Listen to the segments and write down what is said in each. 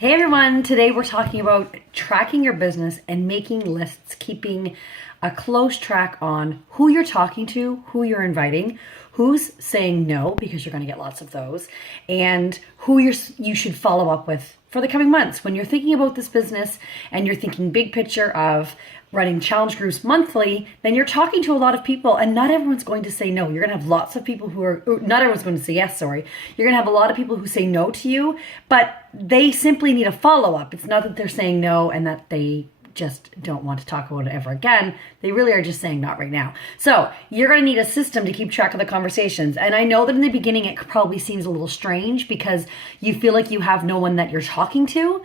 Hey everyone, today we're talking about tracking your business and making lists, keeping a close track on who you're talking to, who you're inviting, who's saying no, because you're going to get lots of those, and who you should follow up with for the coming months. When you're thinking about this business and you're thinking big picture of running challenge groups monthly, then you're talking to a lot of people and not everyone's going to say no. You're going to have lots of people not everyone's going to say yes, sorry. You're going to have a lot of people who say no to you, but they simply need a follow-up. It's not that they're saying no and that they just don't want to talk about it ever again. They really are just saying not right now. So you're going to need a system to keep track of the conversations. And I know that in the beginning, it probably seems a little strange because you feel like you have no one that you're talking to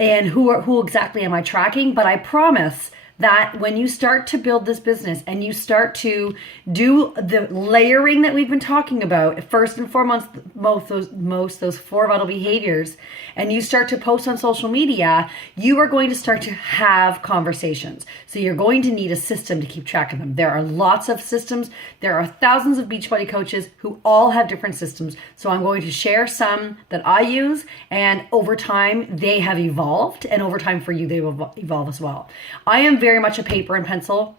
and who exactly am I tracking? But I promise that when you start to build this business and you start to do the layering that we've been talking about, first and foremost, those four vital behaviors, and you start to post on social media, you are going to start to have conversations. So you're going to need a system to keep track of them. There are lots of systems. There are thousands of Beachbody coaches who all have different systems. So I'm going to share some that I use, and over time they have evolved, and over time for you they will evolve as well. I am very much a paper and pencil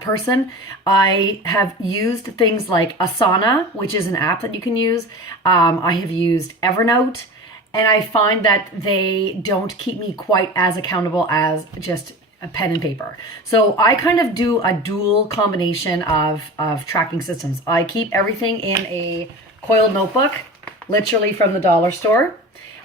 person. I have used things like Asana, which is an app that you can use. I have used Evernote, and I find that they don't keep me quite as accountable as just a pen and paper. So I kind of do a dual combination of tracking systems. I keep everything in a coiled notebook, literally from the dollar store.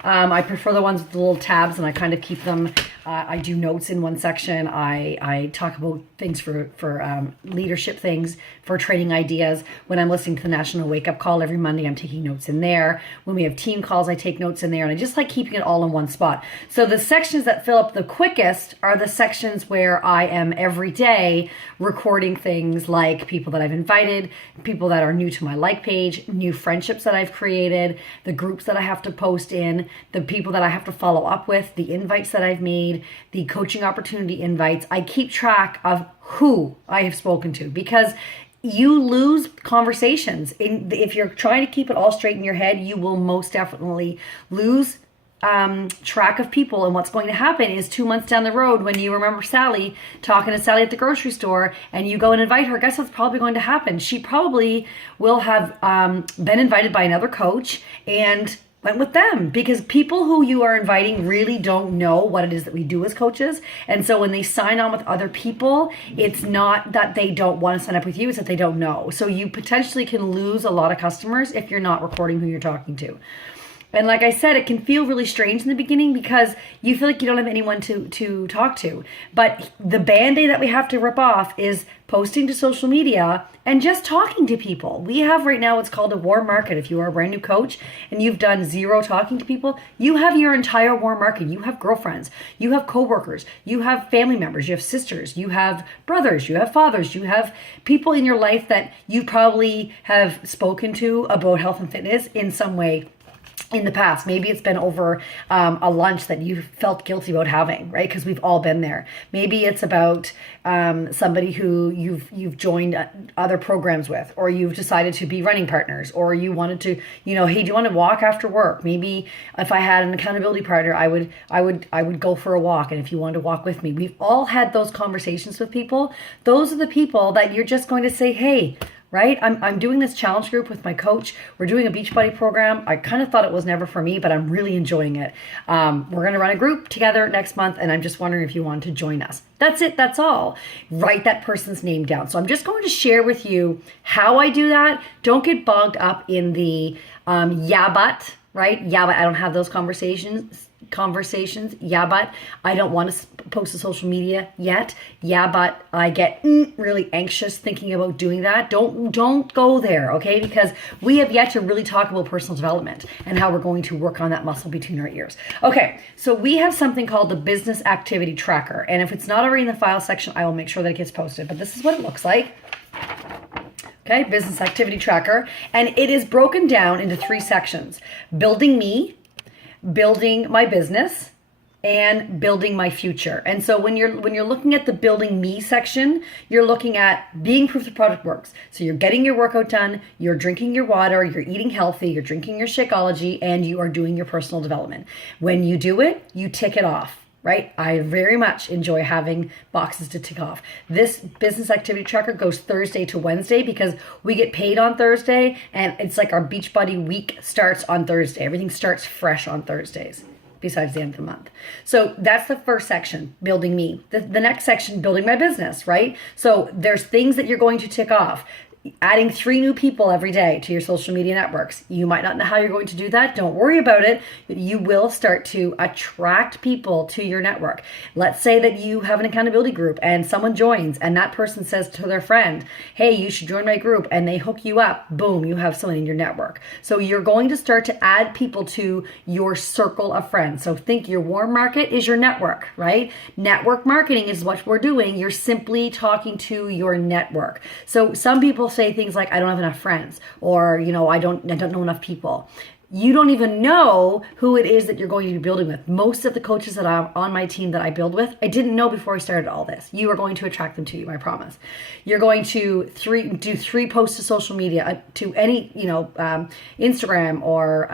I prefer the ones with the little tabs, and I kind of keep them. I do notes in one section. I talk about things for leadership things, for training ideas. When I'm listening to the National Wake Up Call every Monday, I'm taking notes in there. When we have team calls, I take notes in there, and I just like keeping it all in one spot. So the sections that fill up the quickest are the sections where I am every day recording things like people that I've invited, people that are new to my like page, new friendships that I've created, the groups that I have to post in, the people that I have to follow up with, the invites that I've made, the coaching opportunity invites. I keep track of who I have spoken to because you lose conversations. If you're trying to keep it all straight in your head, you will most definitely lose track of people. And what's going to happen is 2 months down the road, when you remember Sally, talking to Sally at the grocery store, and you go and invite her, guess what's probably going to happen? She probably will have been invited by another coach and went with them, because people who you are inviting really don't know what it is that we do as coaches. And so when they sign on with other people, it's not that they don't want to sign up with you, it's that they don't know. So you potentially can lose a lot of customers if you're not recording who you're talking to. And like I said, it can feel really strange in the beginning because you feel like you don't have anyone to talk to. But the Band-Aid that we have to rip off is posting to social media and just talking to people. We have right now what's called a warm market. If you are a brand new coach and you've done zero talking to people, you have your entire warm market. You have girlfriends, you have coworkers, you have family members, you have sisters, you have brothers, you have fathers, you have people in your life that you probably have spoken to about health and fitness in some way in the past. Maybe it's been over a lunch that you felt guilty about having, right? Because we've all been there. Maybe it's about somebody who you've joined other programs with, or you've decided to be running partners, or you wanted to, hey, do you want to walk after work? Maybe if I had an accountability partner, I would go for a walk, and if you wanted to walk with me. We've all had those conversations with people. Those are the people that you're just going to say, hey, right? I'm doing this challenge group with my coach. We're doing a Beachbody program. I kind of thought it was never for me, but I'm really enjoying it. We're going to run a group together next month, and I'm just wondering if you want to join us. That's it. That's all. Write that person's name down. So I'm just going to share with you how I do that. Don't get bogged up in the yeah, but, right? Yeah, but I don't have those conversations. Yeah, but I don't want to post to social media yet. Yeah, but I get really anxious thinking about doing that. Don't go there, okay? Because we have yet to really talk about personal development and how we're going to work on that muscle between our ears. Okay, so we have something called the Business Activity Tracker, and if it's not already in the file section, I will make sure that it gets posted. But this is what it looks like. Okay, Business Activity Tracker, and it is broken down into 3 sections: building me, building my business, and building my future. And so when you're looking at the building me section, you're looking at being proof the product works. So you're getting your workout done, you're drinking your water, you're eating healthy, you're drinking your Shakeology, and you are doing your personal development. When you do it, you tick it off. Right? I very much enjoy having boxes to tick off. This business activity tracker goes Thursday to Wednesday because we get paid on Thursday, and it's like our Beachbody week starts on Thursday. Everything starts fresh on Thursdays besides the end of the month. So that's the first section, building me. The next section, building my business, right? So there's things that you're going to tick off. Adding 3 new people every day to your social media networks. You might not know how you're going to do that. Don't worry about it. You will start to attract people to your network. Let's say that you have an accountability group and someone joins and that person says to their friend, hey, you should join my group, and they hook you up. Boom, you have someone in your network. So you're going to start to add people to your circle of friends. So think your warm market is your network, right? Network marketing is what we're doing. You're simply talking to your network. So some people say things like, I don't have enough friends, or, I don't know enough people. You don't even know who it is that you're going to be building with. Most of the coaches that I'm on my team that I build with, I didn't know before I started all this. You are going to attract them to you, I promise. You're going to do 3 posts to social media, to any, Instagram or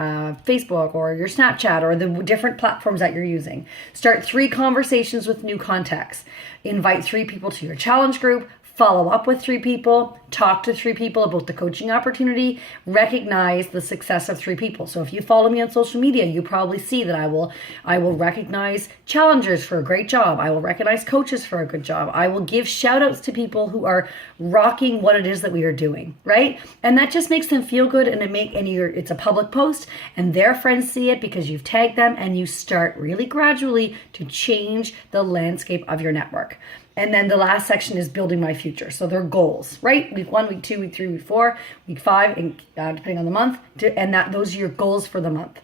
Facebook or your Snapchat or the different platforms that you're using. Start 3 conversations with new contacts. Invite 3 people to your challenge group. Follow up with 3 people, talk to 3 people about the coaching opportunity, recognize the success of 3 people. So if you follow me on social media, you probably see that I will recognize challengers for a great job. I will recognize coaches for a good job. I will give shout outs to people who are rocking what it is that we are doing, right? And that just makes them feel good, and it's a public post and their friends see it because you've tagged them, and you start really gradually to change the landscape of your network. And then the last section is building my future. So they're goals, right? Week 1, week 2, week 3, week 4, week 5, and depending on the month. And those are your goals for the month.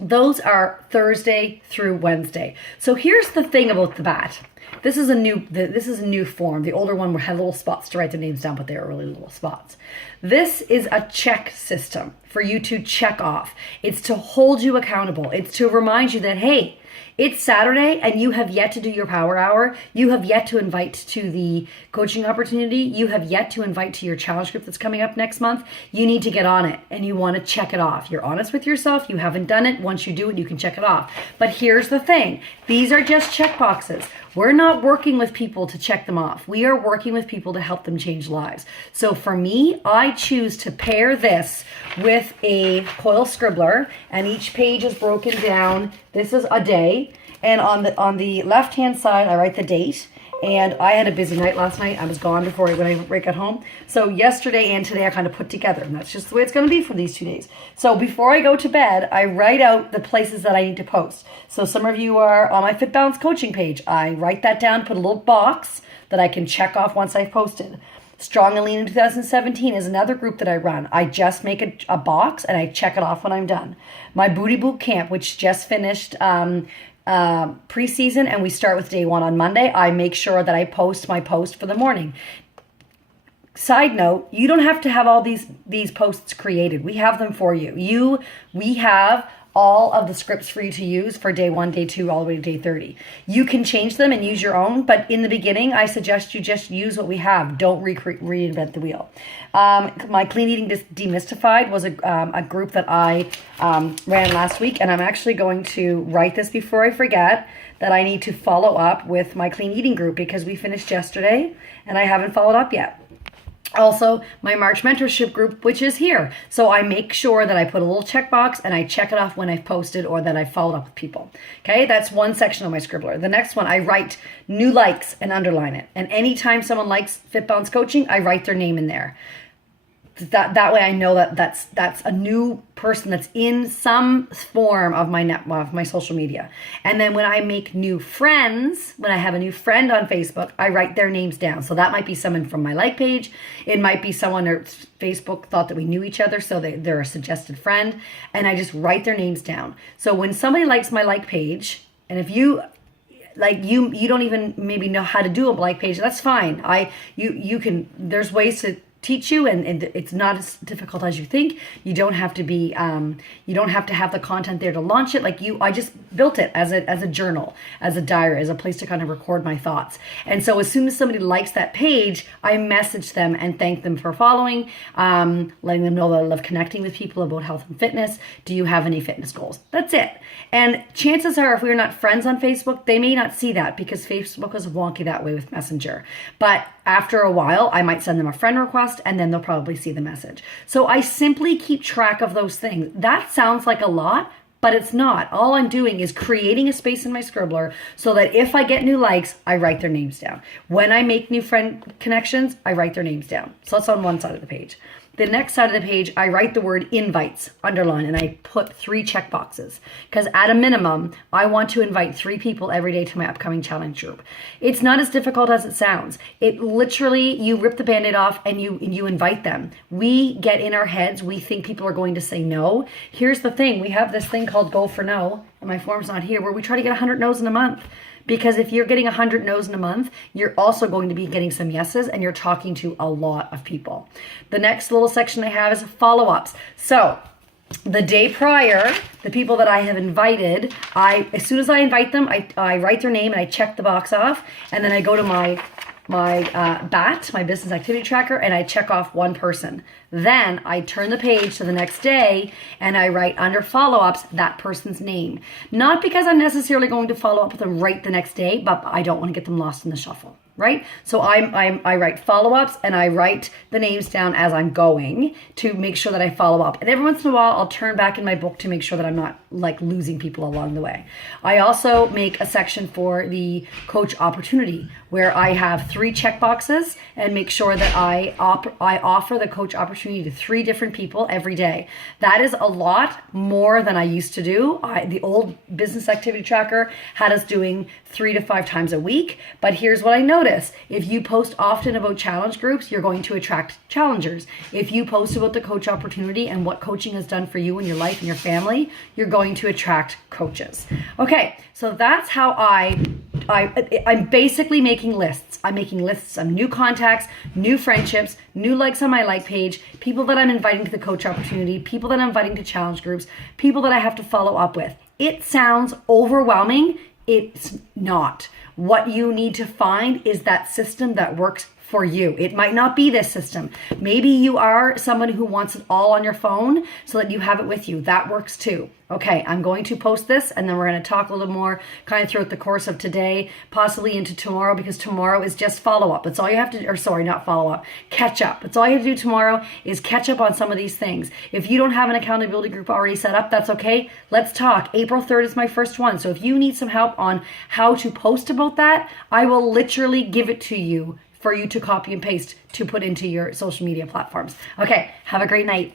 Those are Thursday through Wednesday. So here's the thing about the BAT. This is a new form. The older one had little spots to write their names down, but they were really little spots. This is a check system for you to check off. It's to hold you accountable. It's to remind you that, hey, it's Saturday and you have yet to do your power hour. You have yet to invite to the coaching opportunity. You have yet to invite to your challenge group that's coming up next month. You need to get on it and you want to check it off. You're honest with yourself. You haven't done it. Once you do it, you can check it off. But here's the thing. These are just check boxes. We're not working with people to check them off. We are working with people to help them change lives. So for me, I choose to pair this with a coil scribbler, and each page is broken down. This is a day, and on the left-hand side, I write the date. And I had a busy night last night. I was gone when I got home. So yesterday and today I kind of put together, and that's just the way it's going to be for these 2 days. So before I go to bed, I write out the places that I need to post. So some of you are on my Fit Balance coaching page. I write that down, put a little box that I can check off once I've posted. Strong and Lean in 2017 is another group that I run. I just make a box and I check it off when I'm done. My Booty Boot Camp, which just finished preseason, and we start with day 1 on Monday. I make sure that I post my post for the morning. Side note, you don't have to have all these posts created. We have them for you. We have all of the scripts for you to use for day 1, day 2, all the way to day 30. You can change them and use your own, but in the beginning, I suggest you just use what we have. Don't reinvent the wheel. My Clean Eating Demystified was a group that I ran last week, and I'm actually going to write this before I forget that I need to follow up with my Clean Eating group because we finished yesterday and I haven't followed up yet. Also, my March mentorship group, which is here. So I make sure that I put a little checkbox and I check it off when I've posted or that I've followed up with people. Okay, that's one section of my scribbler. The next one, I write new likes and underline it. And anytime someone likes Fit Balance Coaching, I write their name in there. That way I know that that's a new person that's in some form of my social media. And then when I make new friends, when I have a new friend on Facebook, I write their names down. So that might be someone from my like page. It might be someone or Facebook thought that we knew each other, so they're a suggested friend, and I just write their names down. So when somebody likes my like page, and if you don't even maybe know how to do a like page, that's fine. You can, there's ways to teach you, and it's not as difficult as you think. You don't have to be you don't have to have the content there to launch it. I just built it as a journal, as a diary, as a place to kind of record my thoughts. And so as soon as somebody likes that page, I message them and thank them for following, letting them know that I love connecting with people about health and fitness. Do you have any fitness goals? That's it. And chances are, if we're not friends on Facebook, they may not see that because Facebook is wonky that way with Messenger. But after a while, I might send them a friend request and then they'll probably see the message. So I simply keep track of those things. That sounds like a lot, but it's not. All I'm doing is creating a space in my Scribbler so that if I get new likes, I write their names down. When I make new friend connections, I write their names down. So that's on one side of the page. The next side of the page, I write the word invites, underline, and I put 3 check boxes. Because at a minimum, I want to invite 3 people every day to my upcoming challenge group. It's not as difficult as it sounds. It literally, you rip the Band-Aid off and you invite them. We get in our heads, we think people are going to say no. Here's the thing, we have this thing called Go for No, and my form's not here, where we try to get 100 no's in a month. Because if you're getting 100 no's in a month, you're also going to be getting some yeses, and you're talking to a lot of people. The next little section I have is follow-ups. So the day prior, the people that I have invited, as soon as I invite them, I write their name and I check the box off, and then I go to my BAT, my business activity tracker, and I check off one person. Then I turn the page to the next day and I write under follow-ups that person's name. Not because I'm necessarily going to follow up with them right the next day, but I don't want to get them lost in the shuffle, right? So I write follow-ups and I write the names down as I'm going to make sure that I follow up. And every once in a while, I'll turn back in my book to make sure that I'm not losing people along the way. I also make a section for the coach opportunity where I have 3 check boxes and make sure that I offer the coach opportunity to 3 different people every day. That is a lot more than I used to do. The old business activity tracker had us doing 3 to 5 times a week. But here's what I notice. If you post often about challenge groups, you're going to attract challengers. If you post about the coach opportunity and what coaching has done for you in your life and your family, you're going to attract coaches. Okay, so that's how I'm basically making lists. I'm making lists of new contacts, new friendships, new likes on my like page, people that I'm inviting to the coach opportunity, people that I'm inviting to challenge groups, people that I have to follow up with. It sounds overwhelming. It's not. What you need to find is that system that works for you. It might not be this system. Maybe you are someone who wants it all on your phone so that you have it with you. That works too. Okay, I'm going to post this and then we're going to talk a little more kind of throughout the course of today, possibly into tomorrow, because tomorrow is just follow-up. That's all you have to, or sorry, not follow-up, catch up. That's all you have to do tomorrow is catch up on some of these things. If you don't have an accountability group already set up, that's okay. Let's talk. April 3rd is my first one. So if you need some help on how to post about that, I will literally give it to you for you to copy and paste to put into your social media platforms. Okay, have a great night.